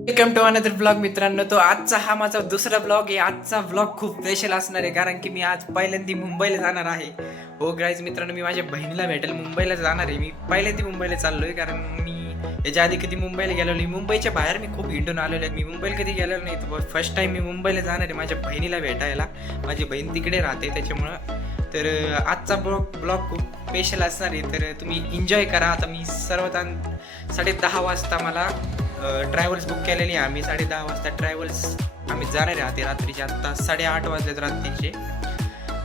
Welcome to another blog मित्रांनो. तो आजचा हा माझा दुसरा ब्लॉग आहे. आजचा ब्लॉग खूप स्पेशल असणार आहे कारण की मी आज पहिल्यांदा मुंबईला जाणार आहे. हो गाईज मित्रांनो, मी माझ्या बहिणीला भेटायला मुंबईला जाणार आहे. मी पहिल्यांदा मुंबईला चाललोय कारण मी याच्या आधी कधी मुंबईला गेलो नाही. मुंबईच्या बाहेर मी खूप हिंडून आलेलो आहे. मी मुंबईला कधी गेलेलो नाही. तर फर्स्ट टाइम मी मुंबईला जाणार आहे माझ्या बहिणीला भेटायला. माझी बहीण तिकडे राहते त्याच्यामुळं. तर आजचा ब्लॉग खूप स्पेशल असणार आहे. तर तुम्ही एन्जॉय करा. आता मी सर्वतान 10:30 वाजता मला ट्रॅव्हल्स बुक केलेली आहे. आम्ही 10:30 वाजता ट्रॅव्हल्स आम्ही जाणार आहे रात्रीचे. आत्ता 8:30 वाजलेत रात्रीचे.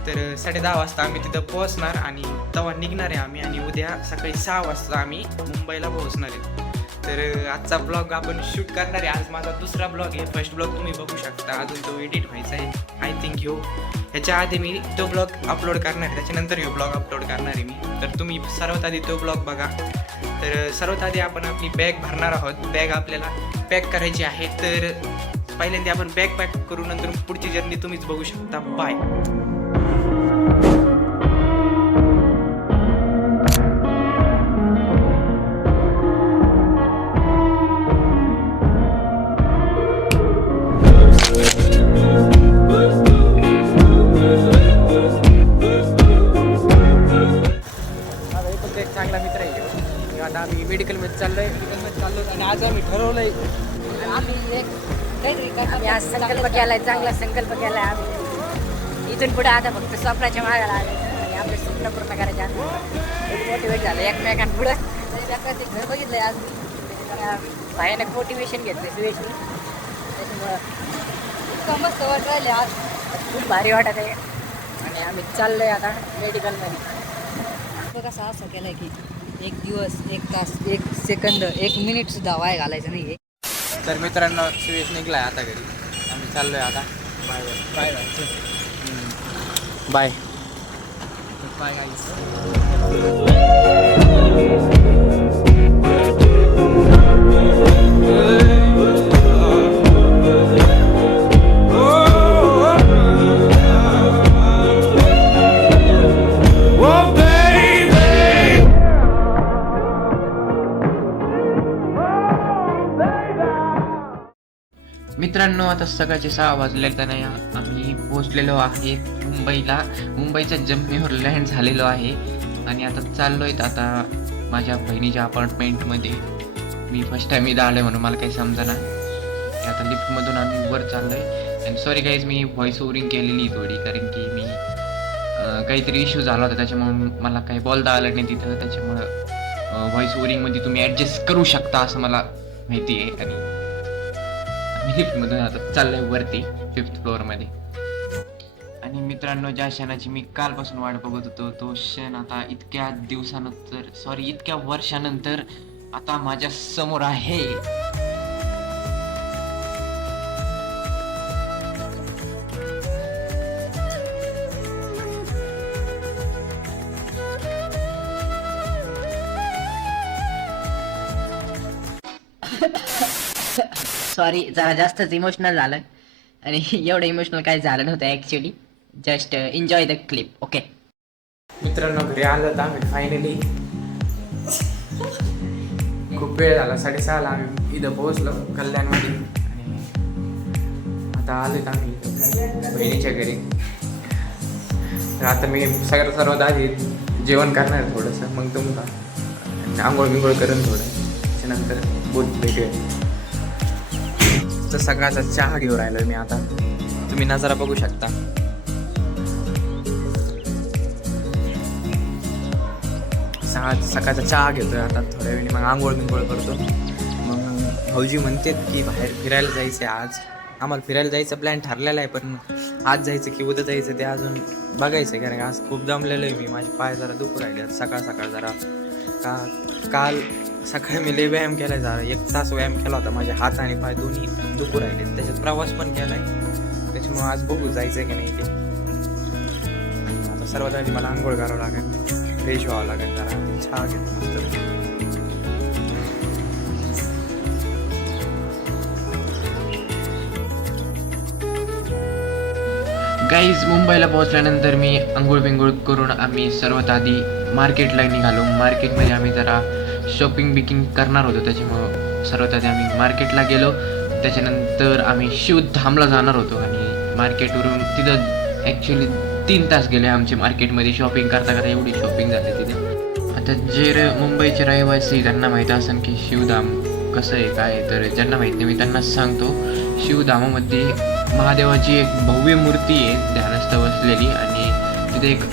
तर 10:30 वाजता आम्ही तिथं पोहोचणार आणि तेव्हा निघणार आहे आम्ही. आणि उद्या सकाळी 6 वाजता आम्ही मुंबईला पोहोचणार आहे. तर आजचा ब्लॉग आपण शूट करणार आहे. आज माझा दुसरा ब्लॉग आहे. फर्स्ट ब्लॉग तुम्ही बघू शकता. अजून तो एडिट व्हायचा आहे आय थिंक ह्याच्या आधी मी तो ब्लॉग अपलोड करणार आहे. त्याच्यानंतर ह्यो ब्लॉग अपलोड करणार आहे मी. तर तुम्ही सर्वात आधी तो ब्लॉग बघा. तर सर्वात आधी आपण आपली बॅग भरणार आहोत. बॅग आपल्याला पॅक करायची आहे. तर पहिल्यांदा आपण बॅग पॅक करू, नंतर पुढची जर्नी तुम्हीच बघू शकता. बाय. एक चांगला मित्र आहे. आता आम्ही मेडिकलमध्ये चाललोय. आणि आज आम्ही ठरवलंय आम्ही आज संकल्प केलाय, चांगला संकल्प केलाय. आम्ही इथून पुढे आता फक्त स्वप्नाच्या मागायला आले आणि आपले स्वप्न पूर्ण करायचे. आम्ही मोटिवेट झालं एकमेकांपुढं. ते घर बघितलंय आज भयानक मोटिवेशन घेतलं सुयशनी. त्याच्यामुळं इतकं मस्त वाटत राहिले आज, खूप भारी वाटत आहे. आणि आम्ही चाललोय आता मेडिकलमध्ये. कसं असं केलंय की एक दिवस, एक तास, एक सेकंद, एक मिनिट सुद्धा वाया घालायचं नाही. तर मित्रांनो, सुयश निघलाय आता घरी. आम्ही चाललोय आता. बाय बाय बाय बाय गाईस. मित्रांनो, आता सकाळचे 6 वाजले. तर आम्ही पोहोचलेलो आहे मुंबईला. मुंबईच्या जम्मीवर लँड झालेलो आहे आणि आता चाललोय आता माझ्या बहिणीच्या अपार्टमेंटमध्ये. मी फर्स्ट टाइम इथं आलोय म्हणून मला काही समजेना. आता लिफ्टमधून आम्ही वर चाललोय. अँड सॉरी गाईज, मी व्हॉइस ओव्हरिंग केलेली थोडी कारण की मी काहीतरी इश्यू झाला होता त्याच्यामुळं मला काही बोलता आलं नाही तिथं. त्याच्यामुळं व्हॉइस ओव्हरिंगमध्ये तुम्ही ॲडजस्ट करू शकता असं मला माहिती आहे. आणि लिफ्टमधून आता चाललोय वरती 5th फ्लोअरमध्ये. आणि मित्रांनो, ज्या क्षणाची मी कालपासून वाट बघत होतो तो क्षण आता इतक्या दिवसानंतर, सॉरी इतक्या वर्षानंतर आता माझ्या समोर आहे. सॉरी, जरा जास्तच इमोशनल झालं आणि एवढं इमोशनल काही झालं नव्हतं actually. Just enjoy the clip. Okay मित्रांनो, घरी आलो तर आम्ही फायनली. खूप वेळ झाला. 6:30ला आम्ही इथं पोहोचलो कल्याणमध्ये. आणि आता आलो आम्ही बहिणीच्या घरी. तर आता मी सर्वात आधी जेवण करणार आहे थोडंसं. मग तुम्हाला आंघोळ बिंघोळ करून थोडं त्याच्यानंतर भेटूया. तर सकाळचा चहा घेऊन राहिलोय मी आता. तुम्ही नजारा बघू शकता. सकाळचा चहा घेतोय आता. थोड्या वेळी मग आंघोळ बिंघोळ करतो. मग भाऊजी म्हणतात की बाहेर फिरायला जायचं आहे आज. आम्हाला फिरायला जायचं प्लॅन ठरलेला आहे, पण आज जायचं की उद्या जायचं ते अजून बघायचं आहे. कारण आज खूप जमलेलं आहे मी. माझे पाय जरा दुखू राहिले सकाळ जरा. काल सकाळी मी लय व्यायाम केला. जरा 1 तास व्यायाम केला होता. माझे हात आणि पाय दोन्ही दुखू राहिले. त्याच्यात प्रवास पण केला आहे. त्याच्यामुळं आज बघू जायचं आहे की नाही ते. आता सर्वात आधी मला आंघोळ करावं लागेल, फ्रेश व्हावं लागेल. जरा चहा घेतो मस्त. गाईज, मुंबईला पोहोचल्यानंतर मी आंघोळ बिंघोळ करून आम्ही सर्वात आधी मार्केटला निघालो. मार्केटमध्ये आम्ही जरा शॉपिंग बिकिंग करणार होतो. त्याच्यामुळं सर्वात आधी आम्ही मार्केटला गेलो. त्याच्यानंतर आम्ही शिवधामला जाणार होतो आणि मार्केटवरून तिथं ॲक्च्युली 3 तास गेले आमचे मार्केटमध्ये शॉपिंग करता करता, एवढी शॉपिंग झाली तिथे. आता जे मुंबईचे रहिवासी त्यांना माहीत असेल की शिवधाम कसं आहे काय, तर ज्यांना माहीत नाही मी त्यांना सांगतो. शिवधामामध्ये महादेवाची एक भव्य मूर्ती आहे ध्यानस्थ बसलेली आणि तिथे एक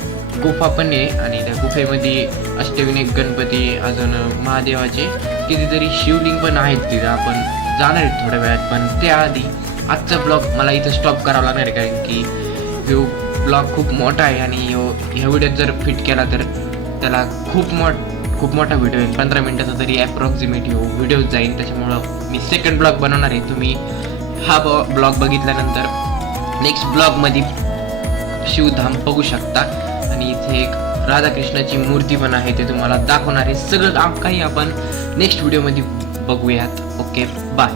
गुफा पण आहे आणि त्या गुफेमध्ये अष्टविनायक गणपती, अजून महादेवाचे कितीतरी शिवलिंग पण आहेत तिथं. आपण जाणार आहेत थोड्या वेळात, पण त्याआधी आजचा ब्लॉग मला इथं स्टॉप करावा लागणार आहे, कारण की ह्यो ब्लॉग खूप मोठा आहे आणि ह्या व्हिडिओत जर फिट केला तर त्याला खूप मोठा व्हिडिओ येईल, 15 मिनिटाचा तरी ॲप्रॉक्सिमेट व्हिडिओ जाईल. त्याच्यामुळं मी सेकंड ब्लॉग बनवणार आहे. तुम्ही हा ब्लॉग बघितल्यानंतर नेक्स्ट ब्लॉगमध्ये शिवधाम बघू शकता आणि इथे एक राधाकृष्णाची मूर्ती पण आहे, ते तुम्हाला दाखवणार आहे. सगळं काही आपण नेक्स्ट व्हिडिओमध्ये बघूयात. Okay, bye.